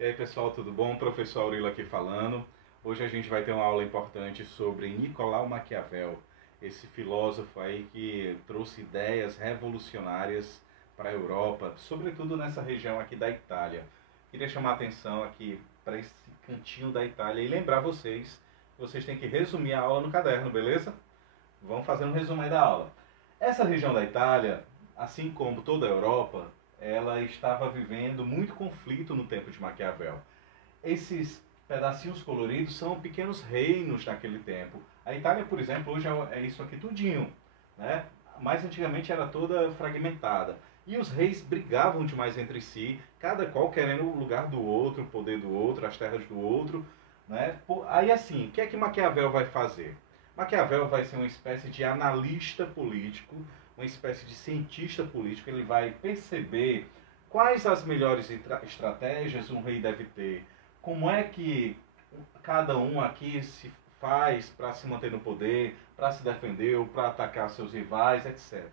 E aí pessoal, tudo bom? Professor Aurilo aqui falando. Hoje a gente vai ter uma aula importante sobre Nicolau Maquiavel, esse filósofo aí que trouxe ideias revolucionárias para a Europa, sobretudo nessa região aqui da Itália. Queria chamar a atenção aqui para esse cantinho da Itália e lembrar vocês que vocês têm que resumir a aula no caderno, beleza? Vamos fazer um resumo aí da aula. Essa região da Itália, assim como toda a Europa, ela estava vivendo muito conflito no tempo de Maquiavel. Esses pedacinhos coloridos são pequenos reinos naquele tempo. A Itália, por exemplo, hoje é isso aqui tudinho, né? Mas antigamente era toda fragmentada. E os reis brigavam demais entre si, cada qual querendo o lugar do outro, o poder do outro, as terras do outro, né? Aí assim, o que é que Maquiavel vai fazer? Maquiavel vai ser uma espécie de analista político, uma espécie de cientista político. Ele vai perceber quais as melhores estratégias um rei deve ter, como é que cada um aqui se faz para se manter no poder, para se defender ou para atacar seus rivais, etc.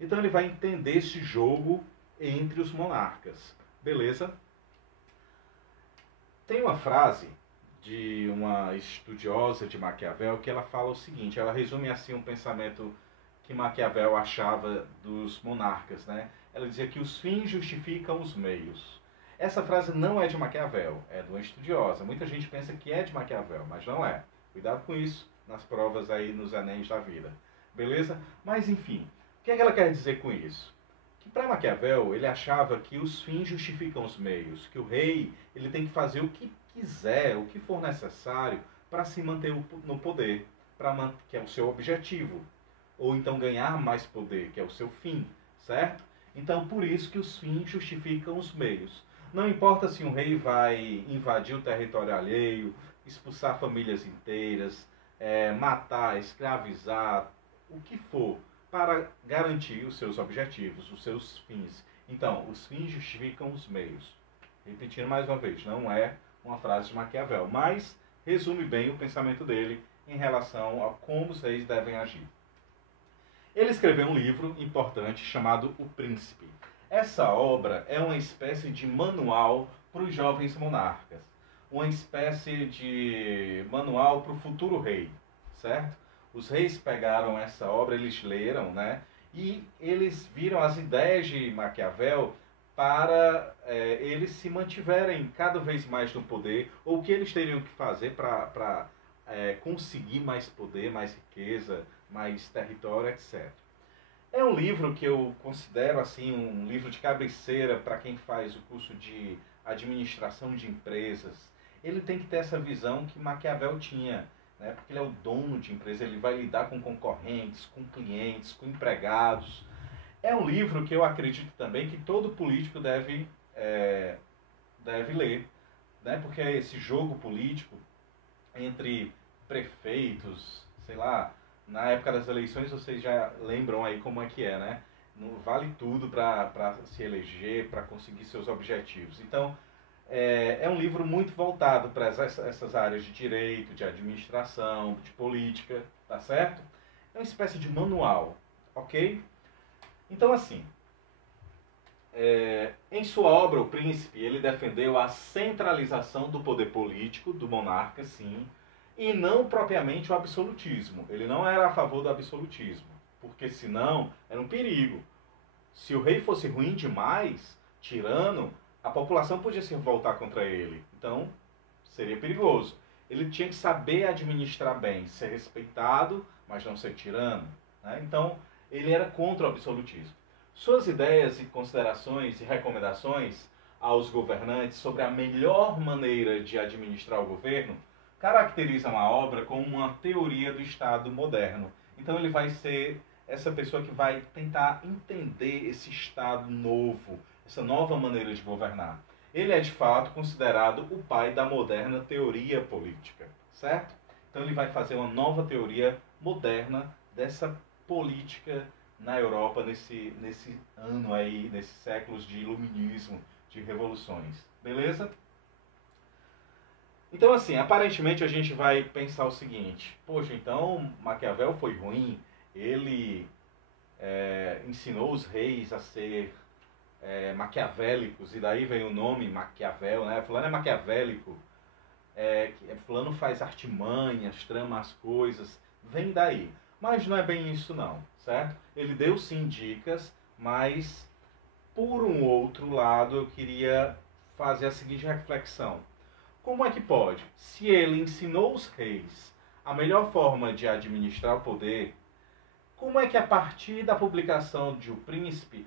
Então ele vai entender esse jogo entre os monarcas. Beleza? Tem uma frase de uma estudiosa de Maquiavel que ela fala o seguinte, ela resume assim um pensamento que Maquiavel achava dos monarcas, né? Ela dizia que os fins justificam os meios. Essa frase não é de Maquiavel, é de uma estudiosa. Muita gente pensa que é de Maquiavel, mas não é. Cuidado com isso nas provas aí, nos Enéms da vida. Beleza? Mas enfim, o que é que ela quer dizer com isso? Que para Maquiavel, ele achava que os fins justificam os meios, que o rei ele tem que fazer o que quiser, o que for necessário para se manter no poder, que é o seu objetivo, ou então ganhar mais poder, que é o seu fim, certo? Então, por isso que os fins justificam os meios. Não importa se um rei vai invadir o território alheio, expulsar famílias inteiras, matar, escravizar, o que for, para garantir os seus objetivos, os seus fins. Então, os fins justificam os meios. Repetindo mais uma vez, não é uma frase de Maquiavel, mas resume bem o pensamento dele em relação a como os reis devem agir. Ele escreveu um livro importante chamado O Príncipe. Essa obra é uma espécie de manual para os jovens monarcas, uma espécie de manual para o futuro rei, certo? Os reis pegaram essa obra, eles leram, né? E eles viram as ideias de Maquiavel para eles se mantiverem cada vez mais no poder, ou o que eles teriam que fazer para conseguir mais poder, mais riqueza, mais território, etc. É um livro que eu considero assim um livro de cabeceira para quem faz o curso de administração de empresas. Ele tem que ter essa visão que Maquiavel tinha, né? Porque ele é o dono de empresa, ele vai lidar com concorrentes, com clientes, com empregados. É um livro que eu acredito também que todo político deve ler, né? Porque é esse jogo político entre prefeitos, sei lá, na época das eleições vocês já lembram aí como é que é, né? Não vale tudo para se eleger, para conseguir seus objetivos. Então, é um livro muito voltado para essas áreas de direito, de administração, de política, tá certo? É uma espécie de manual, ok? Então, assim, em sua obra, O Príncipe, ele defendeu a centralização do poder político do monarca, sim, e não propriamente o absolutismo. Ele não era a favor do absolutismo, porque senão era um perigo. Se o rei fosse ruim demais, tirano, a população podia se revoltar contra ele. Então, seria perigoso. Ele tinha que saber administrar bem, ser respeitado, mas não ser tirano, né? Então, ele era contra o absolutismo. Suas ideias e considerações e recomendações aos governantes sobre a melhor maneira de administrar o governo caracterizam a obra como uma teoria do Estado moderno. Então ele vai ser essa pessoa que vai tentar entender esse Estado novo, essa nova maneira de governar. Ele é de fato considerado o pai da moderna teoria política, certo? Então ele vai fazer uma nova teoria moderna dessa política na Europa nesse ano aí, nesses séculos de iluminismo, de revoluções. Beleza? Então, assim, aparentemente a gente vai pensar o seguinte: poxa, então Maquiavel foi ruim, ele ensinou os reis a ser maquiavélicos, e daí vem o nome Maquiavel, né? Fulano é maquiavélico, fulano faz artimanhas, trama as coisas, vem daí. Mas não é bem isso não, certo? Ele deu sim dicas, mas por um outro lado eu queria fazer a seguinte reflexão. Como é que pode? Se ele ensinou os reis a melhor forma de administrar o poder, como é que a partir da publicação de O Príncipe,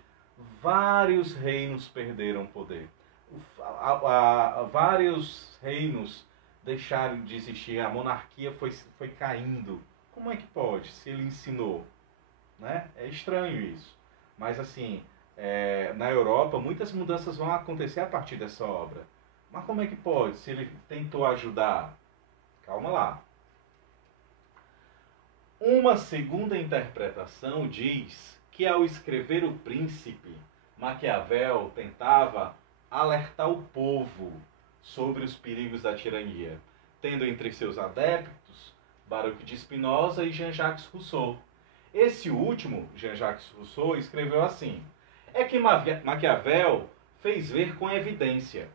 vários reinos perderam poder? Vários reinos deixaram de existir, a monarquia foi caindo. Como é que pode, se ele ensinou? Né? É estranho isso. Mas assim, na Europa, muitas mudanças vão acontecer a partir dessa obra. Mas como é que pode, se ele tentou ajudar? Calma lá. Uma segunda interpretação diz que ao escrever O Príncipe, Maquiavel tentava alertar o povo sobre os perigos da tirania, tendo entre seus adeptos Baruch de Spinoza e Jean-Jacques Rousseau. Esse último, Jean-Jacques Rousseau, escreveu assim: é que Maquiavel fez ver com evidência,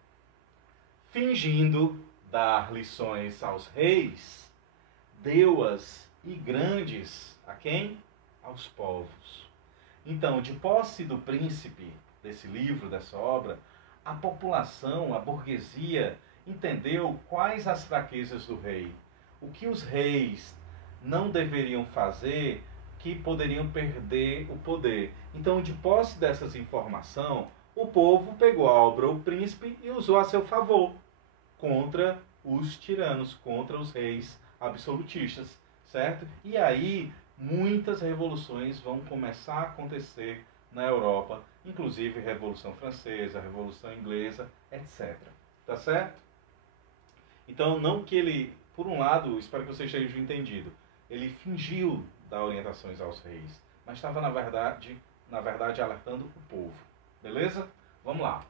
fingindo dar lições aos reis, deu-as e grandes a quem? Aos povos. Então, de posse do príncipe, desse livro, dessa obra, a população, a burguesia, entendeu quais as fraquezas do rei, o que os reis não deveriam fazer, que poderiam perder o poder. Então, de posse dessas informações, o povo pegou a obra O Príncipe e usou a seu favor contra os tiranos, contra os reis absolutistas, certo? E aí, muitas revoluções vão começar a acontecer na Europa, inclusive a Revolução Francesa, a Revolução Inglesa, etc. Tá certo? Então, não que ele, por um lado, espero que vocês tenham entendido, ele fingiu dar orientações aos reis, mas estava, na verdade, alertando o povo. Beleza? Vamos lá.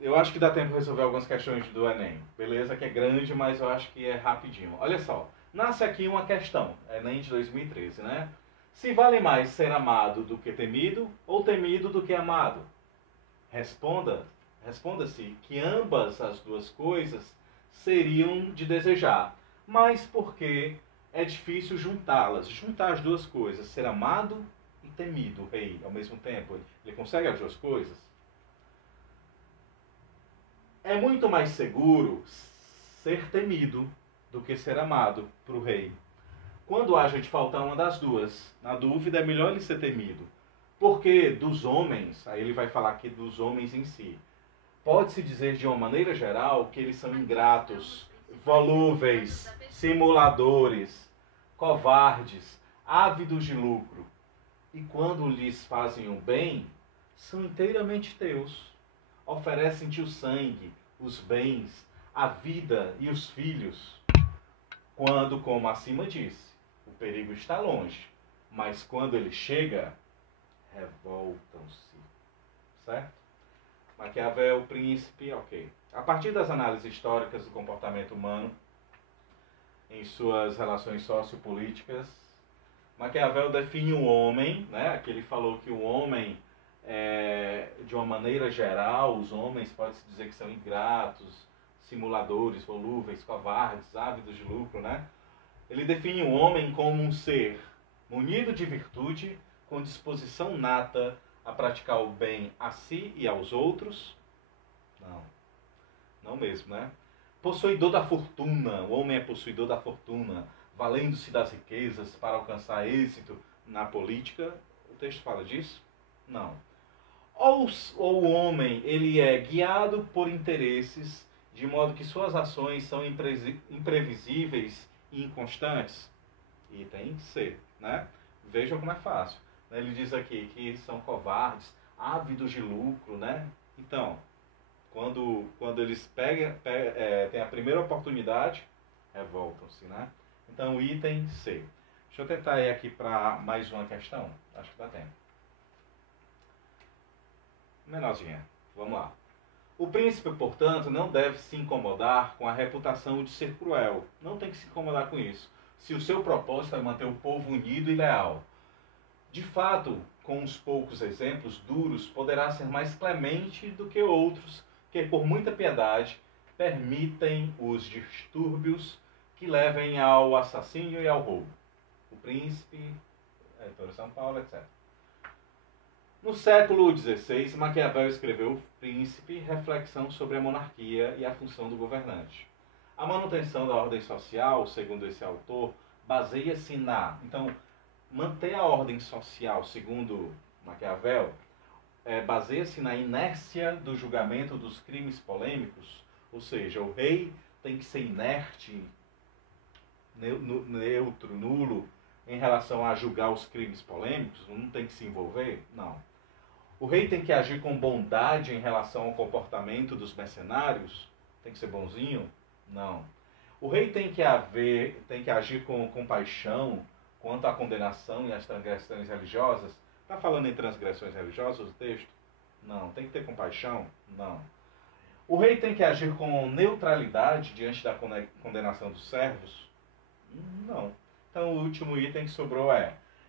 Eu acho que dá tempo de resolver algumas questões do Enem. Beleza? Que é grande, mas eu acho que é rapidinho. Olha só. Nasce aqui uma questão. Enem de 2013, né? Se vale mais ser amado do que temido ou temido do que amado? Responda-se que ambas as duas coisas seriam de desejar, mas porque é difícil juntá-las, juntar as duas coisas, ser amado e temido, o rei, ao mesmo tempo. Ele consegue as duas coisas? É muito mais seguro ser temido do que ser amado para o rei. Quando haja de faltar uma das duas, na dúvida é melhor ele ser temido. Porque dos homens, aí ele vai falar aqui dos homens em si, pode-se dizer de uma maneira geral que eles são ingratos, volúveis, simuladores, covardes, ávidos de lucro. E quando lhes fazem o bem, são inteiramente teus. Oferecem-te o sangue, os bens, a vida e os filhos. Quando, como acima disse, o perigo está longe, mas quando ele chega, revoltam-se. Certo? Maquiavel, Príncipe, ok. A partir das análises históricas do comportamento humano, em suas relações sociopolíticas, Maquiavel define o homem, né? Aqui ele falou que o homem, de uma maneira geral, os homens pode-se dizer que são ingratos, simuladores, volúveis, covardes, ávidos de lucro, né? Ele define o homem como um ser munido de virtude, com disposição nata a praticar o bem a si e aos outros. Não mesmo, né? Possuidor da fortuna, o homem é possuidor da fortuna, valendo-se das riquezas para alcançar êxito na política. O texto fala disso? Não. Ou o homem, ele é guiado por interesses, de modo que suas ações são imprevisíveis e inconstantes? Item C, né? Vejam como é fácil. Ele diz aqui que são covardes, ávidos de lucro, né? Então, quando eles têm a primeira oportunidade, revoltam-se, né? Então, item C. Deixa eu tentar ir aqui para mais uma questão. Acho que dá tempo. Menorzinha. Vamos lá. O príncipe, portanto, não deve se incomodar com a reputação de ser cruel. Não tem que se incomodar com isso, se o seu propósito é manter o povo unido e leal. De fato, com uns poucos exemplos duros, poderá ser mais clemente do que outros, que por muita piedade permitem os distúrbios que levem ao assassínio e ao roubo. O Príncipe, Editora São Paulo, etc. No século XVI, Maquiavel escreveu O Príncipe, reflexão sobre a monarquia e a função do governante. A manutenção da ordem social, segundo esse autor, baseia-se na... Então, manter a ordem social, segundo Maquiavel, baseia-se na inércia do julgamento dos crimes polêmicos, ou seja, o rei tem que ser inerte, neutro, nulo, em relação a julgar os crimes polêmicos, não tem que se envolver? Não. O rei tem que agir com bondade em relação ao comportamento dos mercenários? Tem que ser bonzinho? Não. O rei tem que agir com compaixão quanto à condenação e às transgressões religiosas? Está falando em transgressões religiosas o texto? Não. Tem que ter compaixão? Não. O rei tem que agir com neutralidade diante da condenação dos servos? Não. Então o último item que sobrou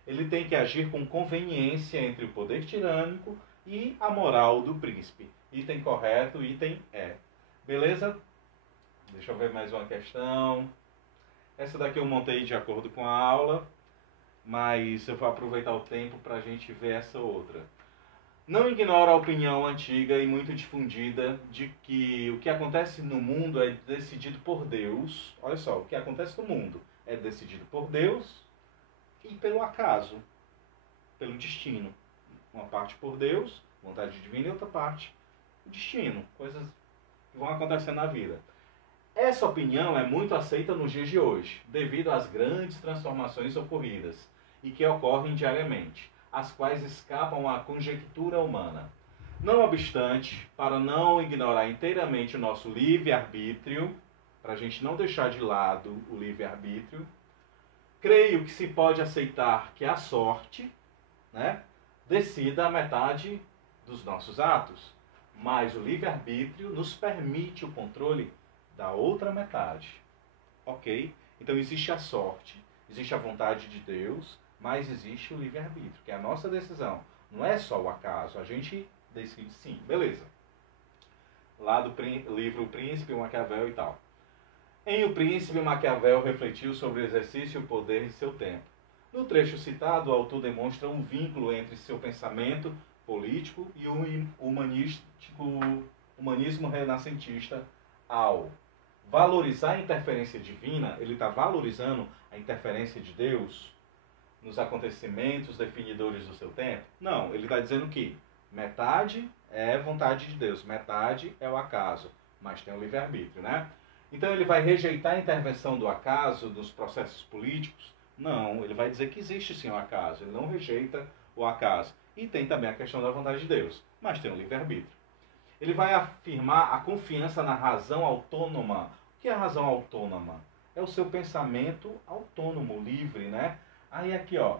ele tem que agir com conveniência entre o poder tirânico e a moral do príncipe. Item correto, item Beleza? Deixa eu ver mais uma questão. Essa daqui eu montei de acordo com a aula, mas eu vou aproveitar o tempo para a gente ver essa outra. Não ignora a opinião antiga e muito difundida de que o que acontece no mundo é decidido por Deus. Olha só, o que acontece no mundo é decidido por Deus e pelo acaso, pelo destino. Uma parte por Deus, vontade divina, e outra parte, o destino, coisas que vão acontecer na vida. Essa opinião é muito aceita nos dias de hoje, devido às grandes transformações ocorridas e que ocorrem diariamente, as quais escapam à conjectura humana. Não obstante, para não ignorar inteiramente o nosso livre-arbítrio, para a gente não deixar de lado o livre-arbítrio, creio que se pode aceitar que a sorte, decida a metade dos nossos atos, mas o livre-arbítrio nos permite o controle da outra metade. Ok? Então existe a sorte, existe a vontade de Deus, mas existe o livre-arbítrio, que é a nossa decisão. Não é só o acaso, a gente decide sim. Beleza. Lá do livro O Príncipe, Maquiavel e tal. Em O Príncipe, Maquiavel refletiu sobre o exercício e o poder de seu tempo. No trecho citado, o autor demonstra um vínculo entre seu pensamento político e o humanismo renascentista ao valorizar a interferência divina. Ele está valorizando a interferência de Deus nos acontecimentos definidores do seu tempo? Não, ele está dizendo que metade é vontade de Deus, metade é o acaso, mas tem o livre-arbítrio, né? Então ele vai rejeitar a intervenção do acaso nos processos políticos? Não, ele vai dizer que existe sim o acaso, ele não rejeita o acaso. E tem também a questão da vontade de Deus, mas tem o livre-arbítrio. Ele vai afirmar a confiança na razão autônoma. O que é a razão autônoma? É o seu pensamento autônomo, livre, né? Aí aqui, ó,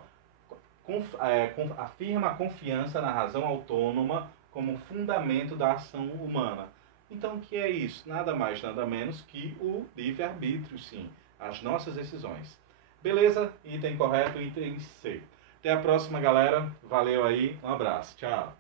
afirma a confiança na razão autônoma como fundamento da ação humana. Então, o que é isso? Nada mais, nada menos que o livre-arbítrio, sim. As nossas decisões. Beleza? Item correto, item C. Até a próxima, galera. Valeu aí. Um abraço. Tchau.